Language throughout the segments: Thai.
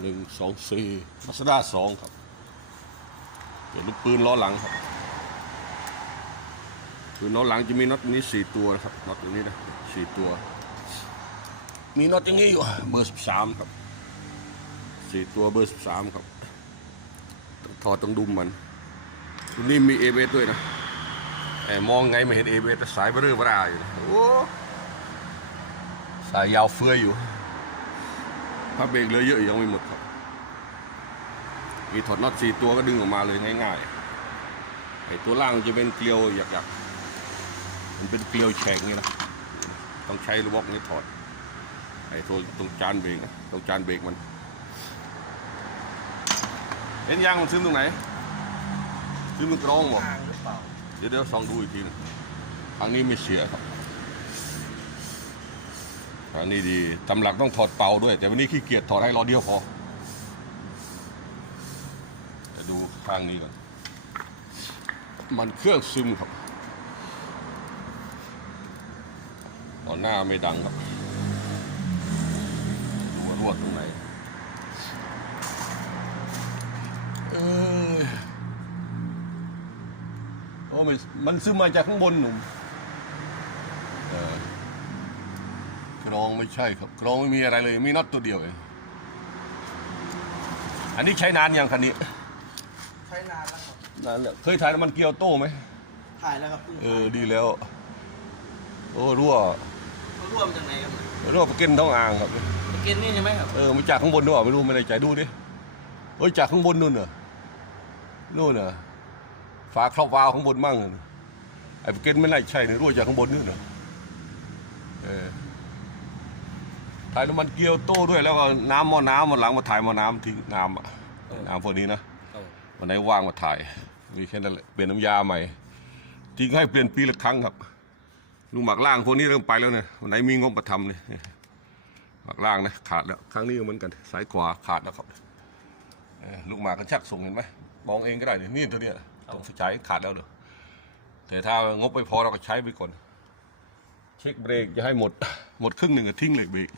หนึ่งสองสี่มาสด้าสองครับเดี๋ยวลูกปืนล้อหลังครับปืนล้อหลังจะมีน็อตนี้สี่ตัวนะครับน็อตตรงนี้นะสี่ตัว มีน็อตอย่างนี้อยู่เบอร์สิบสามครับสี่ตัวเบอร์สิบสามครับต้องถอดต้องดุมมันตัวนี้มีเอเบด้วยนะแต่มองไงไม่เห็นเอเบสแต่สายเบอร์เบอร์อยู่นะโอ้สายยาวเฟือยอยู่ ผ้าเบรกเหลือเยอะยังไม่หมดครับ มีถอดน็อตสี่ตัวก็ดึงออกมาเลยง่ายๆไอ้ตัวล่างจะเป็นเกลียวหยักๆมันเป็นเกลียวแฉกนี่นะต้องใช้ระบบนี้ถอดไอ้ตัวตรงจานเบรกนะตรงจานเบรกมันเห็นยางมันซึมตรงไหนซึมตรงกรองบอกทางหรือเปล่าเดี๋ยวเดี๋ยวส่องดูอีกทีหนึงทางนี้ไม่เสียครับ ทางนี้ดีตำหลักต้องถอดเป่าด้วย แต่วันนี้ขี้เกียจถอดให้รอเดียวพอเดี๋ยวดูข้างนี้ก่อน มันเครื่องซึมครับตอนหน้าไม่ดังครับ ดูว่ารวดตรงไหนเอ้ยโอ้มันมันซึมมาจากข้างบนหนุ่มเออ กรองไม่ใช่ครับกรองไม่มีอะไรเลยมีน็อตตัวเดียวเองอันนี้ใช้นานยังคันนี้ใช้นานแล้วครับนานแล้วเคยถ่ายน้ำมันเกียวโต้ไหมถ่ายแล้วครับเพิ่งเออดีแล้ว โอ้รั่วเขาร่วมจากไหนครับรั่วไปกินท้องอ่างครับสกินนี่ใช่ไหมครับเออมาจากข้างบนด้วยไม่รู้ไม่ได้ใจดูดิเอ้ยจากข้างบนนู่นเหรอนู่นเหรอฝาครอบวาล์วข้างบนมั่งน่ะไอ้เกนไม่ไล่ใช่เนี่ยรั่วจากข้างบนนู่นเหรอเออ ถ่ายน้ำมันเกียวโต้ด้วยแล้วก็น้ำหม้อน้ำมันหลังมาถ่ายหม้อน้ำทิ้งน้ำอะน้ำพวกนี้นะวันไหนว่างมาถ่ายมีแค่นั้นแหละเปลี่ยนน้ำยาใหม่จริงให้เปลี่ยนปีละครั้งครับลุงหมักล่างพวกนี้เริ่มไปแล้วเนี่ยวันไหนมีงบมาทำเนี่ยหมากล่างนะขาดแล้วครั้งนี้ก็เหมือนกันสายขวาขาดแล้วครับเอ่อลูกหมากกันชักส่งเห็นไหมมองเองก็ได้นี่นี่ตัวเนี้ยตรงไฟฉายขาดแล้วเด้อแต่ถ้างบไม่พอเราก็ใช้ไปก่อนเช็คเบรกจะให้หมด หมดครึ่งหนึ่งก็ทิ้งเลยเบรก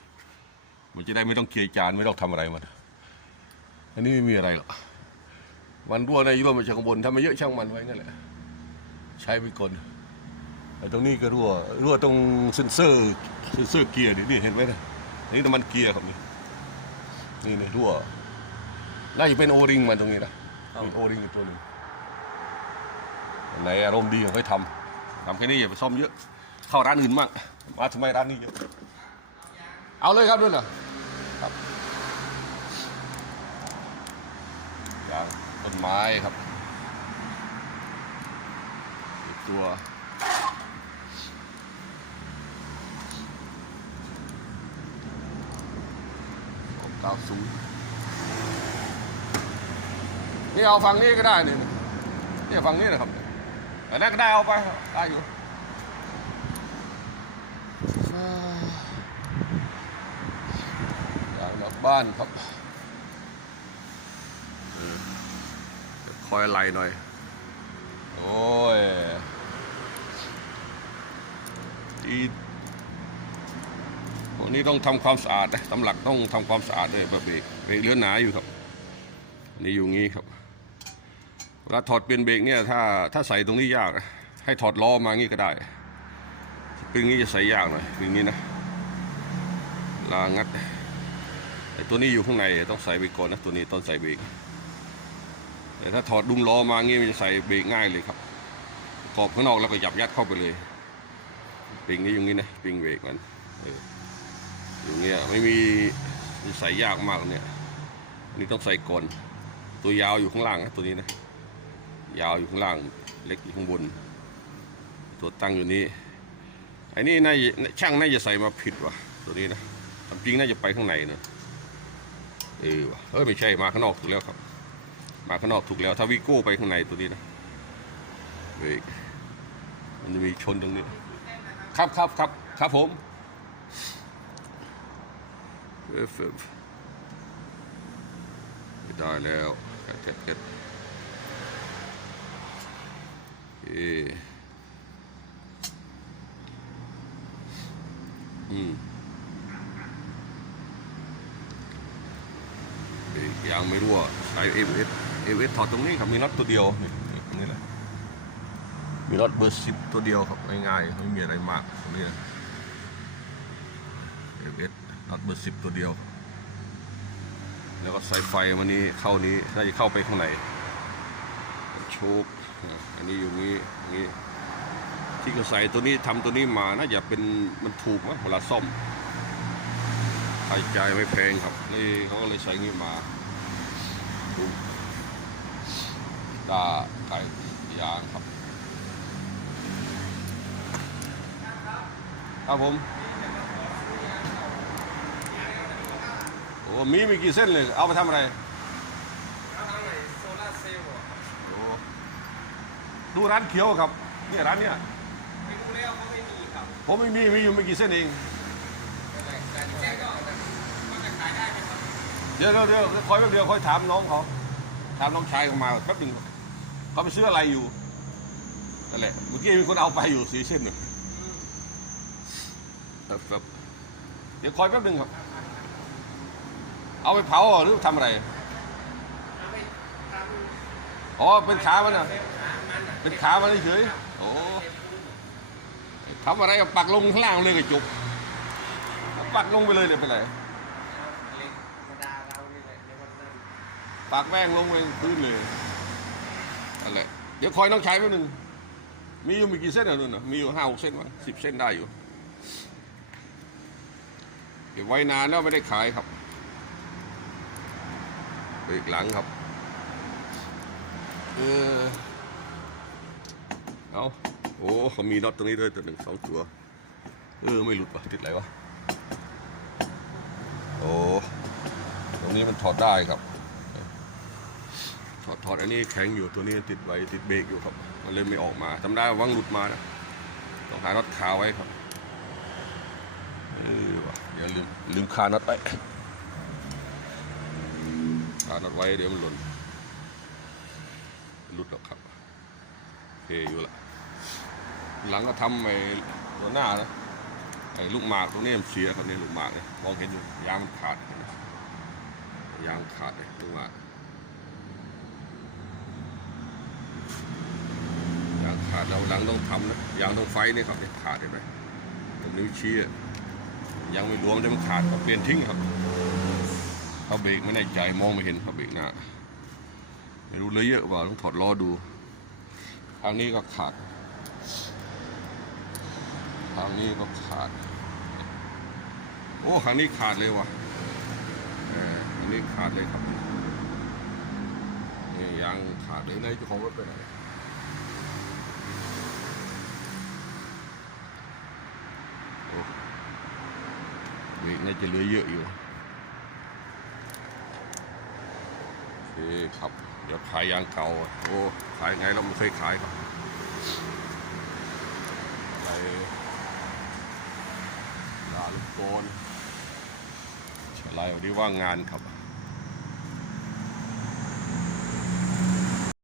มันจะได้ไม่ต้องเคลียร์จานไม่ต้องทำอะไรมัน อันนี้ไม่มีอะไรหรอกวันรั่วในรั่วมาจากข้างบนถ้าไม่เยอะช่างมันไว้งั้นแหละใช้ไปก่อนไอ้ตรงนี้ก็รั่วรั่วตรงเซนเซอร์เซนเซอร์เกียร์ดินี่เห็นไหมนะนี่น้ำมันเกียร์ครับนี่นี่ในรั่วน่าจะเป็นโอริงมันตรงนี้นะเป็นโอริงอีกตัวหนึ่งไหนอารมณ์ดีค่อยทำทำแค่นี้อย่าไปซ่อมเยอะ เข้าร้านอื่นมากมาทำไมร้านนี้เยอะ เอาเลยครับด้วยนะ ครับอย่างต้นไม้ครับตัวเก้าศูนย์นี่เอาฝั่งนี้ก็ได้นี่นี่ฝั่งนี้นะครับอันนั้นก็ได้เอาไปได้อยู่อยากนอก บ้านครับเออจะคอยไหลหน่อย โอ้ยอีวันนี้ต้องทำความสะอาดนะตำหลักต้องทำความสะอาดด้วยแบบเบรกเบรกเลือนหนาอยู่ครับ นี่อยู่งี้ครับเวลาถอดเปลี่ยนเบรกเนี่ยถ้าถ้าใส่ตรงนี้ยากนะให้ถอดล้อมางี้ก็ได้เป็นงี้จะใส่ยากหน่อยเป็นงี้นะลางัดไอ้ ตัวนี้อยู่ข้างในต้องใส่ไปก่อนนะตัวนี้ต้นใส่เบรกแต่ถ้าถอดดุมล้อมางี้มันจะใส่เบรกง่ายเลยครับกรอบข้างนอกแล้วก็หยับยัดเข้าไปเลยเป็นงี้อย่างงี้นะปิงเบรกมันอออย่างเงี้ยไม่มีใส่ยากมากเนี่ยนี่ต้องใส่ก่อนตัวยาวอยู่ข้างล่างนะตัวนี้นะยาวอยู่ข้างล่างเล็กอยู่ข้างบน ตัวตั้งอยู่นี่ไอ้นี่น่าช่างน่าจะใส่มาผิดว่ะตัวนี้นะจริงน่าจะไปข้างในเนะ เออเอ้ยไม่ใช่มาข้างนอกถูกแล้วครับ มาข้างนอกถูกแล้ว ถ้าวีโก้ไปข้างในตัวนี้นะเบรกมันจะมีชนตรงนี้ ครับครับครับครับผมเอฟเอฟได้แล้วแคทแคทแคทเออืมเบ ยางไม่รั่วใช้เอเอสเอเอสถอดตรงนี้ครับมีน็อตตัวเดียวนี่นี่แหละมีน็อตเบอร์สิบตัวเดียวครับง่ายๆไม่มีอะไรมากตรงนี้นะเอเอสน็อตเบอร์สิบตัวเดียว แล้วก็สายไฟมันนี้เข้านี้น่าจะเข้าไปข้างในโชคอะอันนี้อยู่นี้นี้ที่เขาใส่ตัวนี้ทำตัวนี้มาน่าจะเป็นมันถูกมั้งเวลาซ่อมใช้จ่ายไม่แพงครับนี่เขาก็เลยใส่งี้มา ถูกตาไก่ยางครับ ครับผม โอ้มีมีกี่เส้นเลย เอาไปทำอะไรเอาทางไหนโซล่าเซลล์โอ้ดูร้านเขียวครับ เนี่ยร้านเนี่ย ไม่รู้แล้วเขาไม่มีครับ ผมไม่มี มีอยู่ไม่กี่เส้นเอง แต่แต่แจ้งก็ก็จะขายได้ไหมครับ เดี๋ยวเดี๋ยวเดี๋ยวคอยแป๊บเดียวคอยถามน้องเขาถามน้องชายเขามาแป๊บหนึ่งเขาไปซื้ออะไรอยู่นั่นแหละเมื่อกี้มีคนเอาไปอยู่สีเส้นหนึ่งครับเดี๋ยวคอยแป๊บหนึ่งครับ เอาไปเผาหรือทำอะไรอ๋อเป็นขามันอะเนอะเป็นขามันเฉยโอ้ทำอะไรเอาปักลงข้างล่างเลยกระจุกปักลงไปเลยเดี๋ยวเป็นไร เหล็กธรรมดาเรานี่แหละเรียกว่านั่น ปากแป้งลงไปพื้นเลยนั่นแหละเดี๋ยวคอยน้องชายแป๊บนึงมีอยู่มีกี่เส้นอะนุ่นอะมีอยู่ห้าหกเส้นมั้งสิบเส้นได้อยู่เก็บไว้นานแล้วไม่ได้ขายครับเบรกหลังครับ เออเอาโอ้เขามีน็อตตรงนี้ด้วยตัวหนึ่งสองตัว เออ ไม่หลุดว่ะติดอะไรวะ โอ้ ตรงนี้มันถอดได้ครับ อดถอดอันนี้แข็งอยู่ตัวนี้ติดไว้ติดเบรกอยู่ครับ มันเลยไม่ออกมาทำได้วังหลุดมานะต้องหาน็อตคาไว้ครับเออว่ะเดี๋ยวลืมลืมคาน็อตไว้คาน็อตไว้เดี๋ยวมันหล่นหลุดหรอกครับโอเคอยู่ละหลังก็ทำไอ้ตัวหน้านะไอ้ลูกหมากตรงนี้มันเสียครับเนี่ยลูกหมากเนี่ยมองเห็นอยู่ยางมันขาดยางขาดเลยลูกหมาก ยางขาดเราหลังต้องทำนะยางต้องไฟนี่ครับเนี่ยขาดเห็นไหมตรงนิ้วชี้ยังไม่รวมแต่มันขาดก็เปลี่ยนทิ้งครับเขาเบรกไม่แน่ใจมองไม่เห็นเขาเบรกหน้าไม่รู้เลยเยอะเปล่าต้องถอดล้อดูทางนี้ก็ขาดทางนี้ก็ขาด โอ้ทางนี้ขาดเลยว่ะเออทางนี้ขาดเลยครับางขาดเลยในเจ้าของรถไปไหนเบรกน่าจะเหลือเยอะอยู่โอเคครับเดี๋ยวขายยางเก่า โอ้ขายไงเราไม่เคยขายครับไปลาลูกโกนฉลายวันนี้ว่างงานครับ